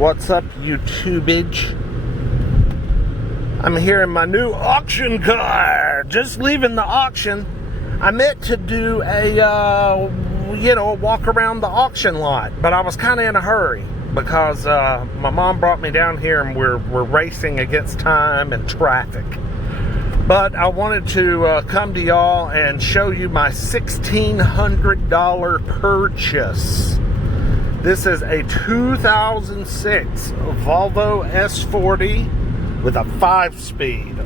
What's up, YouTubeage? I'm here in my new auction car. Just leaving the auction. I meant to do a walk around the auction lot, but I was kind of in a hurry because my mom brought me down here and we're racing against time and traffic. But I wanted to come to y'all and show you my $1,600 purchase. This is a 2006 Volvo S40 with a 5-speed.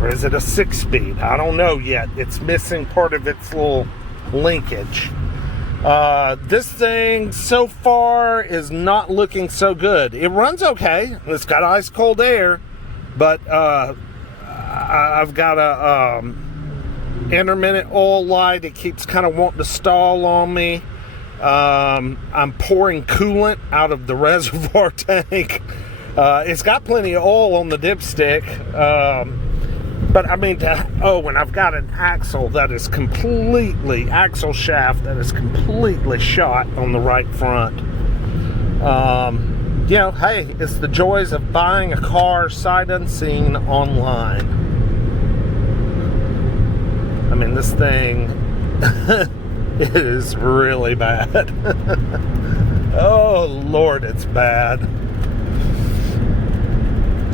Or is it a 6-speed? I don't know yet. It's missing part of its little linkage. This thing so far is not looking so good. It runs okay. It's got ice cold air, but I've got a intermittent oil light. It keeps kind of wanting to stall on me. I'm pouring coolant out of the reservoir tank. It's got plenty of oil on the dipstick. But I mean, and I've got an axle shaft that is completely shot on the right front. Hey, it's the joys of buying a car sight unseen online. I mean, this thing it is really bad. Oh Lord, it's bad.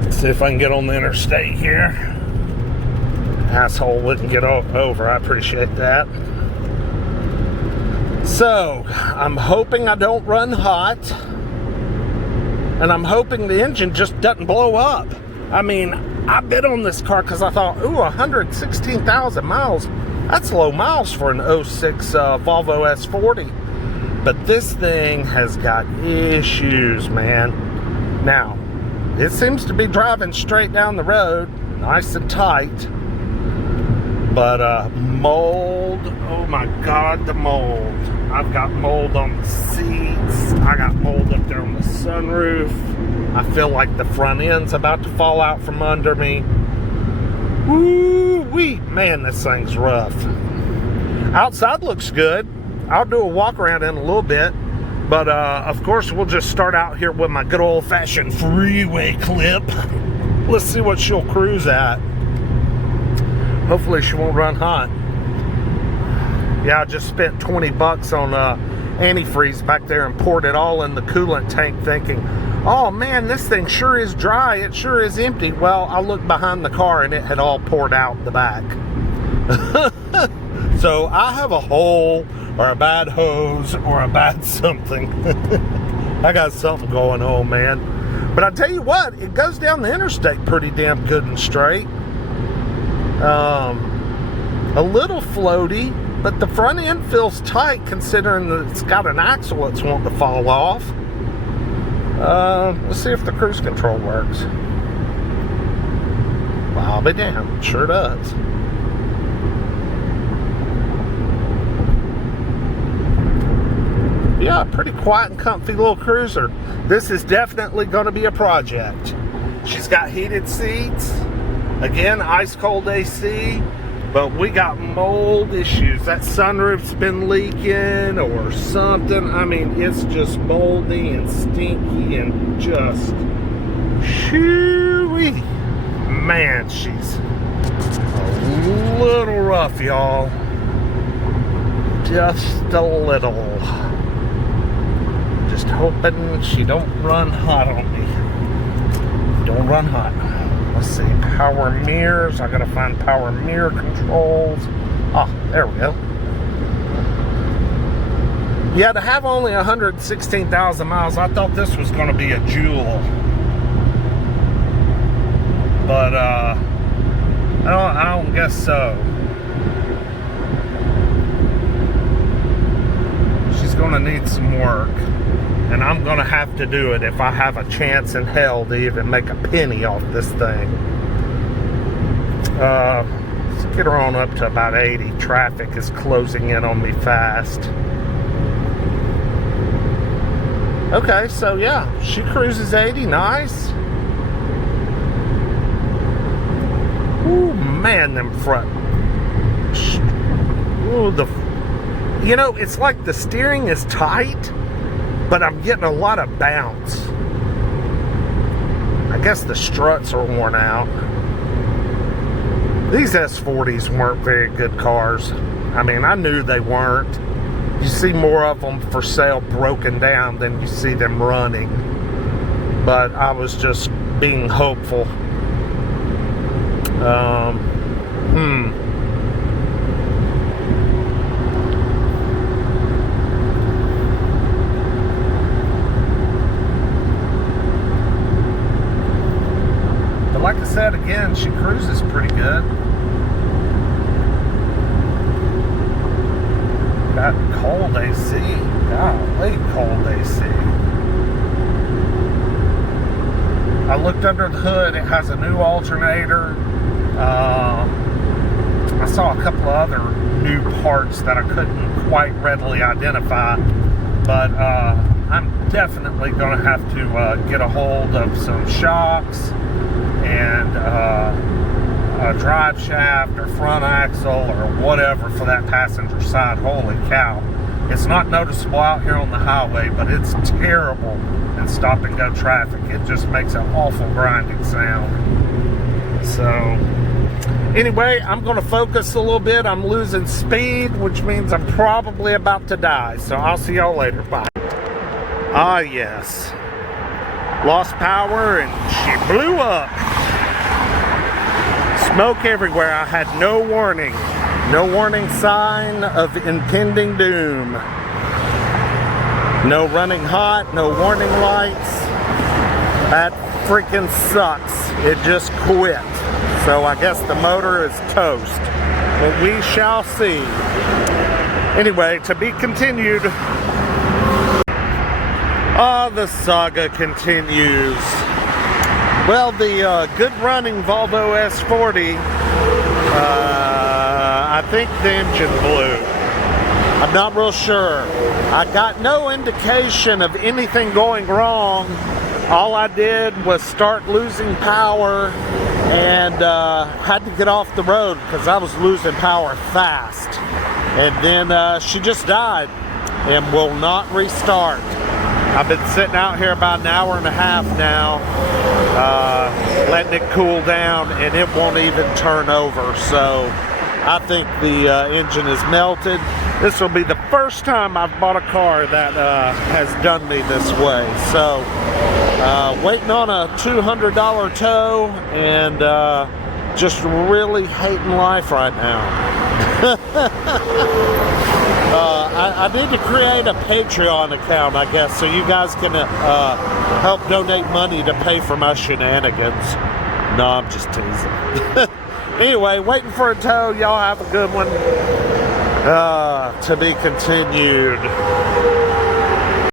Let's see if I can get on the interstate here. Asshole wouldn't get over. I appreciate that. So I'm hoping I don't run hot, and I'm hoping the engine just doesn't blow up. I mean, I bid on this car because I thought, 116,000 miles. That's low miles for an 06 Volvo S40. But this thing has got issues, man. Now, it seems to be driving straight down the road, nice and tight. But mold, oh my God, the mold. I've got mold on the seats. I got mold up there on the sunroof. I feel like the front end's about to fall out from under me. Woo-wee, man, this thing's rough. Outside looks good. I'll do a walk around in a little bit. But, of course, we'll just start out here with my good old-fashioned freeway clip. Let's see what she'll cruise at. Hopefully she won't run hot. Yeah, I just spent 20 bucks on antifreeze back there and poured it all in the coolant tank thinking, oh man, this thing sure is dry. It sure is empty. Well, I looked behind the car and it had all poured out the back. So I have a hole or a bad hose or a bad something. I got something going on, man. But I tell you what, it goes down the interstate pretty damn good and straight. A little floaty, but the front end feels tight considering that it's got an axle that's wanting to fall off. Let's see if the cruise control works. Well, I'll be damned. Sure does. Yeah, pretty quiet and comfy little cruiser. This is definitely going to be a project. She's got heated seats. Again, ice cold AC. But we got mold issues. That sunroof's been leaking or something. I mean, it's just moldy and stinky and just shoo-wee. Man, she's a little rough, y'all. Just a little. Just hoping she don't run hot on me. Don't run hot. Let's see, power mirrors. I gotta find power mirror controls. Oh, there we go. Yeah, to have only 116,000 miles, I thought this was gonna be a jewel. But, I don't guess so. She's gonna need some work. And I'm going to have to do it if I have a chance in hell to even make a penny off this thing. Let's get her on up to about 80. Traffic is closing in on me fast. Okay, so yeah, she cruises 80. Nice. Ooh, man, them front. Ooh, it's like the steering is tight, but I'm getting a lot of bounce. I guess the struts are worn out. These S40s weren't very good cars. I mean, I knew they weren't. You see more of them for sale broken down than you see them running. But I was just being hopeful. But like I said, again, she cruises pretty good. Got cold AC. Golly, cold AC. I looked under the hood. It has a new alternator. I saw a couple of other new parts that I couldn't quite readily identify. But I'm definitely going to have to get a hold of some shocks and a drive shaft or front axle or whatever for that passenger side. Holy cow. It's not noticeable out here on the highway, but it's terrible in stop and go traffic. It just makes an awful grinding sound. So anyway, I'm going to focus a little bit. I'm losing speed, which means I'm probably about to die. So I'll see y'all later. Bye. Ah, yes. Lost power and she blew up. Smoke everywhere. I had no warning. No warning sign of impending doom. No running hot, no warning lights. That freaking sucks. It just quit. So I guess the motor is toast. But we shall see. Anyway, to be continued. The saga continues. Well, the good running Volvo S40, I think the engine blew. I'm not real sure. I got no indication of anything going wrong. All I did was start losing power and had to get off the road because I was losing power fast. And then she just died and will not restart. I've been sitting out here about an hour and a half now, letting it cool down, and it won't even turn over. So I think the engine is melted. This will be the first time I've bought a car that has done me this way. So waiting on a $200 tow and just really hating life right now. I need to create a Patreon account, I guess, so you guys can help donate money to pay for my shenanigans. No, I'm just teasing. Anyway, waiting for a tow. Y'all have a good one. To be continued.